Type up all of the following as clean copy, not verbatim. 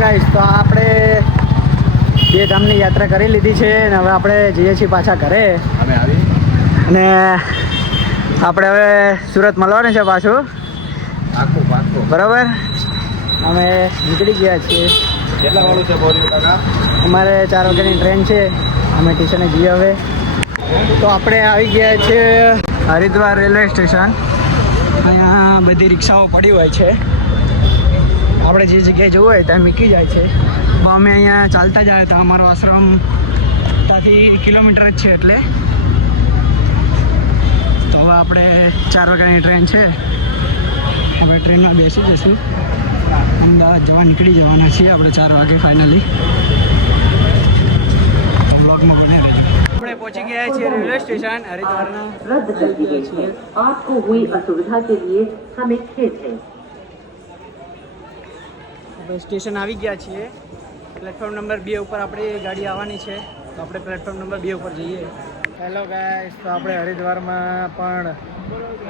Guys, તો આપણે બે ધામની યાત્રા કરી લીધી છે અને હવે આપણે જઈએ છીએ પાછા ઘરે. અને આપણે હવે સુરત મળવાનું છે પાછું. બરાબર, અમે નીકળી ગયા છીએ. કેટલા વાળું છે બોલ્યું કાકા? અમારે 4 વાગ્યાની ટ્રેન છે. અમે સ્ટેશને જઈએ હવે. તો આપણે આવી ગયા છીએ હરિદ્વાર રેલવે સ્ટેશન. અહીંયા બધી રિક્ષાઓ પડી હોય છે. આપણે જે જગ્યાએ જવું હોય ત્યાં મૂકી જાય છે. અમે અહીંયા ચાલતા જાય તો અમારો આશ્રમ ત્યાંથી કિલોમીટર જ છે. એટલે તો હવે આપણે 4 વાગ્યાની ટ્રેન છે. આપણે ટ્રેનમાં બેસી જઈશું. અમદાવાદ જવા નીકળી જવાના છીએ આપણે 4 વાગે ફાઇનલી. તો બ્લોગમાં બને રહેજો. આપણે પહોંચી ગયા છીએ રેલવે સ્ટેશન હરિદ્વારના. रद्द कर दी गई है। आपको हुई असुविधा के लिए हमें खेद है। આપણે સ્ટેશન આવી ગયા છીએ. પ્લેટફોર્મ નંબર 2 ઉપર આપણી ગાડી આવવાની છે. તો આપણે પ્લેટફોર્મ નંબર 2 ઉપર જઈએ. હેલો ગાઈસ, તો આપણે હરિદ્વારમાં પણ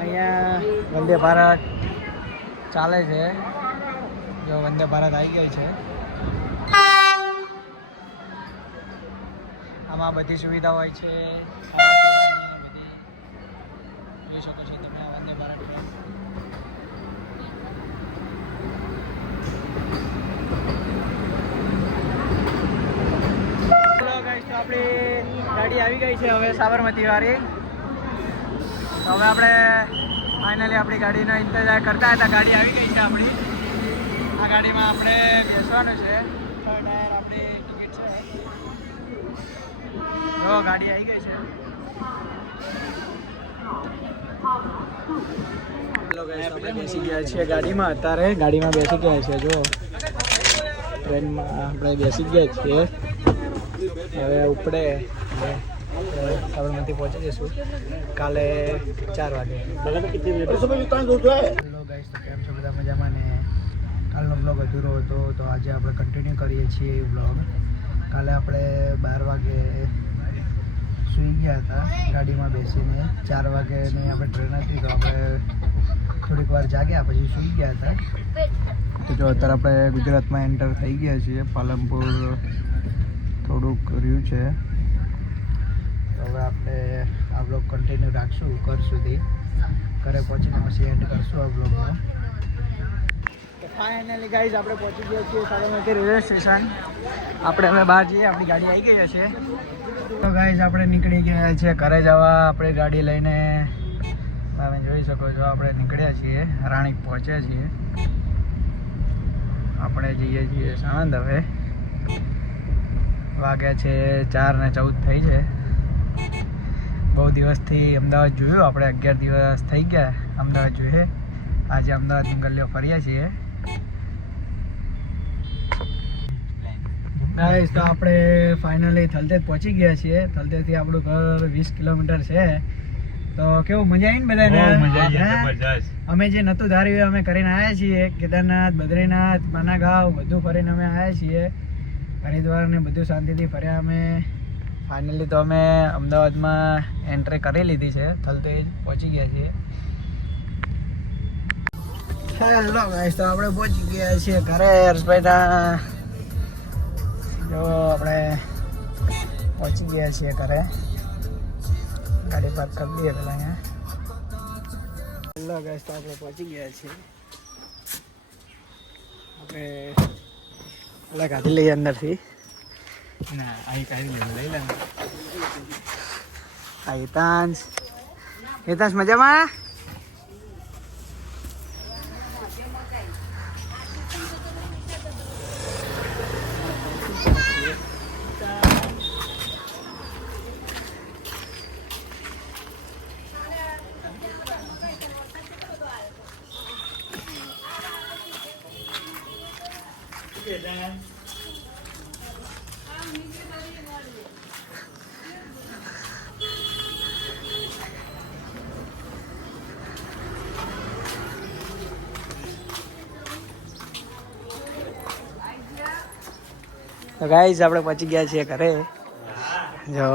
અહીંયા વંદે ભારત ચાલે છે. જો વંદે ભારત આવી ગઈ છે. આમાં બધી સુવિધા હોય છે. જોઈ શકો છો તમે આ વંદે ભારત ટ્રેન. તો આપણી ગાડી આવી ગઈ છે હવે સાબરમતી વાળી. તો હવે આપણે ફાઇનલી આપણી ગાડીનો ઇંતજાર કરતા હતા. ગાડી આવી ગઈ છે આપણી. આ ગાડીમાં આપણે બેસવાનું છે. 6 ટાયર આપણી ટિકિટ છે. જો ગાડી આવી ગઈ છે. આપણે બેસી ગયા છીએ ગાડીમાં. અત્યારે ગાડીમાં બેસી ગયા છે. જો ટ્રેનમાં આપણે બેસી ગયા છીએ. હવે ઉપડે સાબરમતી પહોંચી જઈશું કાલે 4 વાગે. હેલો ગાઈસ, તો કેમ છો બધા? મજામાં ને? કાલનો બ્લોગ અધૂરો હતો તો આજે આપણે કન્ટિન્યુ કરીએ છીએ એ બ્લોગ. કાલે આપણે 12 વાગે સૂઈ ગયા હતા ગાડીમાં બેસીને. 4 વાગ્યાની આપણે ટ્રેન હતી તો આપણે થોડીક વાર જાગ્યા પછી સૂઈ ગયા હતા. તો જો અત્યારે આપણે ગુજરાતમાં એન્ટર થઈ ગયા છીએ. પાલનપુર થોડુંક રહ્યું છે. તો હવે આપણે આ બ્લોગ કન્ટિન્યુ રાખશું ઘર સુધી. ઘરે પહોંચીને પછી એન્ડ કરશું આ બ્લોગમાં. તો ફાઇનલી ગાઈઝ આપણે પહોંચી ગયા છીએ સાબરમતી રેલવે સ્ટેશન. આપણે હવે બહાર જઈએ. આપણી ગાડી આવી ગઈ છે. તો ગાઈઝ આપણે નીકળી ગયા છીએ ઘરે જવા. આપણે ગાડી લઈને તમે જોઈ શકો છો આપણે નીકળ્યા છીએ. રાણીપ પહોંચ્યા છીએ. આપણે જઈએ છીએ સાણંદ. હવે વાગ્યા છે 4:14 થઈ છે. બહુ દિવસથી અમદાવાદ જોયું આપણે. 11 દિવસ થઈ ગયા અમદાવાદ જોઈએ. આજે અમદાવાદની ગલીઓ ફર્યા છીએ. ગાઈસ, તો આપણે ફાઇનલી થલતેજ પહોંચી ગયા છીએ. થલતેજથી આપણું ઘર 20 કિલોમીટર છે. તો કેવું, મજા આવી ને બધાને? અમે જે નહોતું ધાર્યું અમે કરીને આવ્યા છીએ. કેદારનાથ, બદ્રીનાથ, માનાગાંવ બધું ફરીને અમે આવ્યા છીએ. હરિદ્વાર ને બધું શાંતિથી ફર્યા અમે. ફાઇનલી તો અમે અમદાવાદમાં એન્ટ્રી કરી લીધી છે. થલતેજ પહોંચી ગયા છીએ. હેલો ગાઈસ, તો આપણે પહોંચી ગયા છીએ ઘરે. હર્ષભાઈના જો આપણે પહોંચી ગયા છીએ ઘરે. ગાડી પાર્ક કરી દઈએ પેલા અહીંયા. હેલો ગાઈસ, તો આપણે પહોંચી ગયા છીએ. આપણે પેલા કાઢી લઈએ અંદરથી. ના અહીં કાઢી લઈ લે. હિતાંશ, હિતાંશ મજામાં? તો ગાઈઝ આપણે પહોંચી ગયા છીએ ઘરે. જો